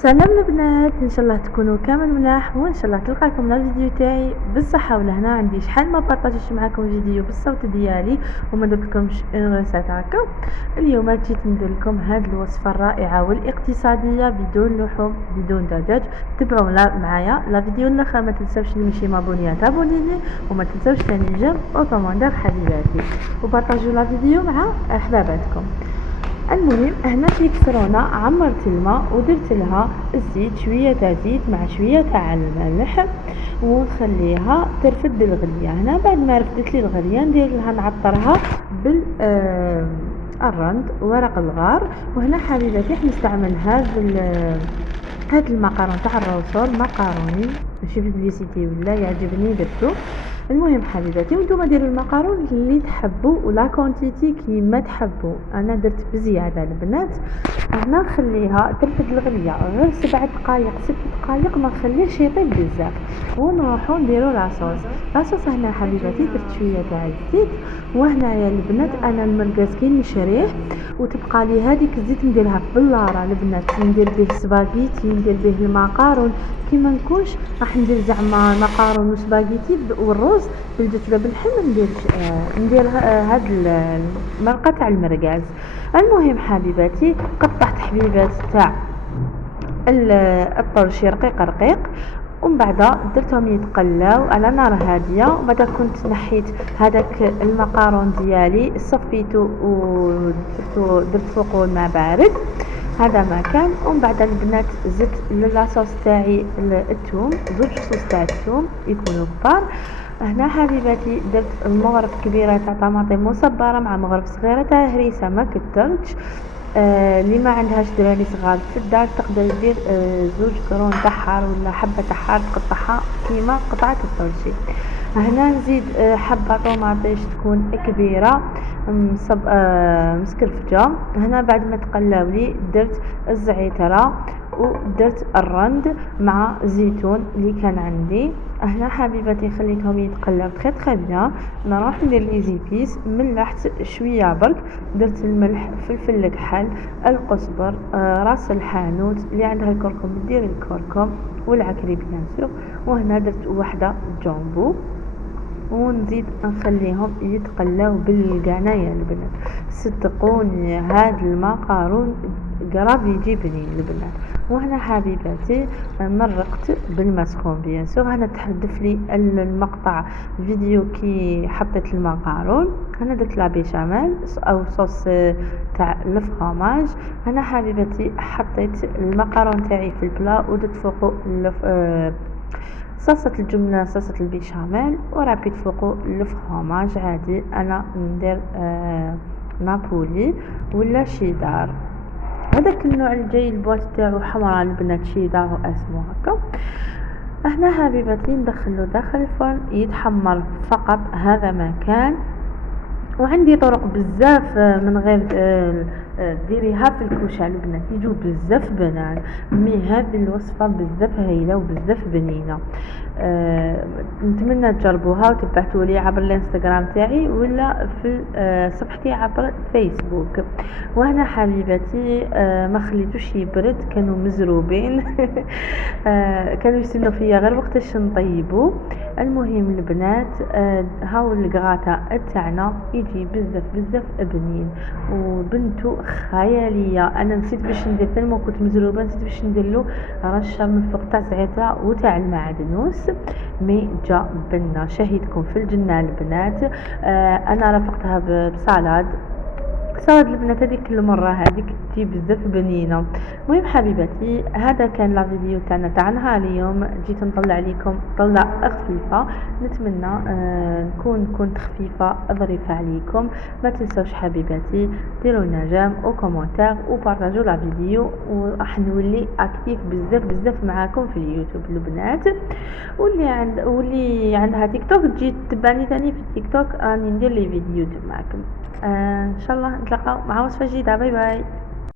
سلام البنات، ان شاء الله تكونوا كامل ملاح، وان شاء الله تلقاكم الفيديو تاعي بالصحه. ولهنا عندي شحال ما بارطاجيش معكم فيديو بالصوت ديالي وما درتلكمش ريسات هكا. اليوم جيت ندير لكم هذه الوصفه الرائعه والاقتصاديه بدون لحوم بدون دجاج. تبعوا معايا لا فيديو الاخر، ما تنساوش اللي ماشي مابونيات ابونيني، وما تنساوش ثاني جيم وكوموندير حبيباتي، وبارطاجوا لا فيديو مع احباباتكم. المهم هنا في كسرونه عمرت الماء ودرت لها الزيت، شويه تاع زيت مع شويه تاع الملح، ونخليها ترفد الغليه. هنا بعد ما رفدت لي الغليه ندير لها نعطرها بال الرند ورق الغار. وهنا حبيباتي نستعمل هذا المقارون تاع الروسول، مقاروني ماشي ببليسيتي ولا يعجبني درتو. المهم حبيباتي وانتم ديروا المقارون اللي تحبوا ولا كونتيتي كيما تحبوا. انا درت بزياده البنات. هنا نخليها ترفد الغليه غير 7 دقائق 6 دقائق، ما نخليهش يطيب بزاف، ونروحوا نديروا لاصوص. هنا حبيباتي درت شويه تاع الزيت، وهنايا البنات انا المرقاز كي نشريه وتبقى لي هذيك الزيت نديرها في بلاره البنات، ندير به سباغيتي، ندير به المقارون كيما نكونش راح ندير زعما مقارون وسباغيتي والرز بالجزله بالحم. ندير هاد المرقه تاع المرقاز. المهم حبيباتي قطعت حبيبات تاع الطرشي رقيق، ومن بعد درتهم يتقلاو على نار هاديه. وبعد كنت نحيت هذاك المقارون ديالي صفيته ودرت فوقه الماء بارد، هذا ما كان. ومن بعد البنات زدت لاصوص تاعي الثوم، 2 صوص تاع الثوم يكونوا كبار. هنا حبيباتي درت المغرف كبيره تاع طماطم مصبره مع مغرف صغيره تاع هريسه ما كترتش. اللي ما عندهاش دراري صغار في الدار تقدر دير 2 قرون تاع حار ولا حبه تاع حار تقطعها كيما قطعه الطرشي. هنا نزيد حبه طوماطيش تكون كبيره مسكرفجه. هنا بعد ما تقلاو لي درت الزعتره ودرت الرند مع زيتون اللي كان عندي. هنا حبيباتي خليتهم يتقلاو تري بيان. نروح ندير لي زيبيس، ملحت شويه برك، درت الملح، فلفل الكحل، القزبر، راس الحانوت، اللي عندها الكركم دير الكركم والعكري بيان سور. وهنا درت وحده جامبو، ونزيد نخليهم يتقلاو بالقعنا يا البنات. صدقوني هاد المقارون قراب يجيبني البنات. وهنا حبيباتي مرقت بالماء سخون بيان سور. هنا تحدث لي المقطع فيديو كي حطيت المقارون. هنا درت لا بيشاميل او صوص تاع الفرماج. هنا حبيباتي حطيت المقارون تاعي في البلا ودرت فوقه صلصة الجبنة، صلصة البيشاميل، ورابيت فوقه الفرماج عادي. انا ندير نابولي ولا شيدار، هذاك النوع اللي جاي البواط تاعو حمراء البنات، شيدار اسمه هكا. هنا حبيباتي ندخله داخل الفرن يتحمر فقط، هذا ما كان. وعندي طرق بزاف من غير ديريها في الكوشه البنات، يجوا بزاف بنان. مي هذه الوصفه بزاف هايله وبزاف بنينه. نتمنى تجربوها وتبعتوا لي عبر الانستغرام تاعي ولا في صفحتي عبر فيسبوك. وهنا حبيباتي ما خليتوش يبرد، كانوا مزروبين كانوا يستنوا فيا غير وقتاش نطيبو. المهم البنات هاو الكراتا تاعنا يجي بزاف بنين وبنتو خياليه. انا نسيت باش ندير تما كنت مزروبه، نسيت باش ندير له رشه من فوق تاع زعتره وتاع المعدنوس، مي جا بنا شهيدكم في الجنه البنات. انا رافقتها بصالاد البنات، هذيك المره هذيك تجي بزاف بنينه. المهم حبيباتي هذا كان لا فيديو تاعنا تاع نهار اليوم. جيت نطلع عليكم طلة خفيفه، نتمنى نكون كنت خفيفه ظريفه عليكم. ما تنسوش حبيباتي ديروا لنا جيم وكومونتير وبارطاجوا لا فيديو، وراح نولي اكتيف بزاف معاكم في اليوتيوب البنات. واللي عندها تيك توك تجي تتبعني ثاني في التيك توك، راني ندير لي فيديو معكم. ان شاء الله نتلاقاو مع وصفه جديده. باي باي.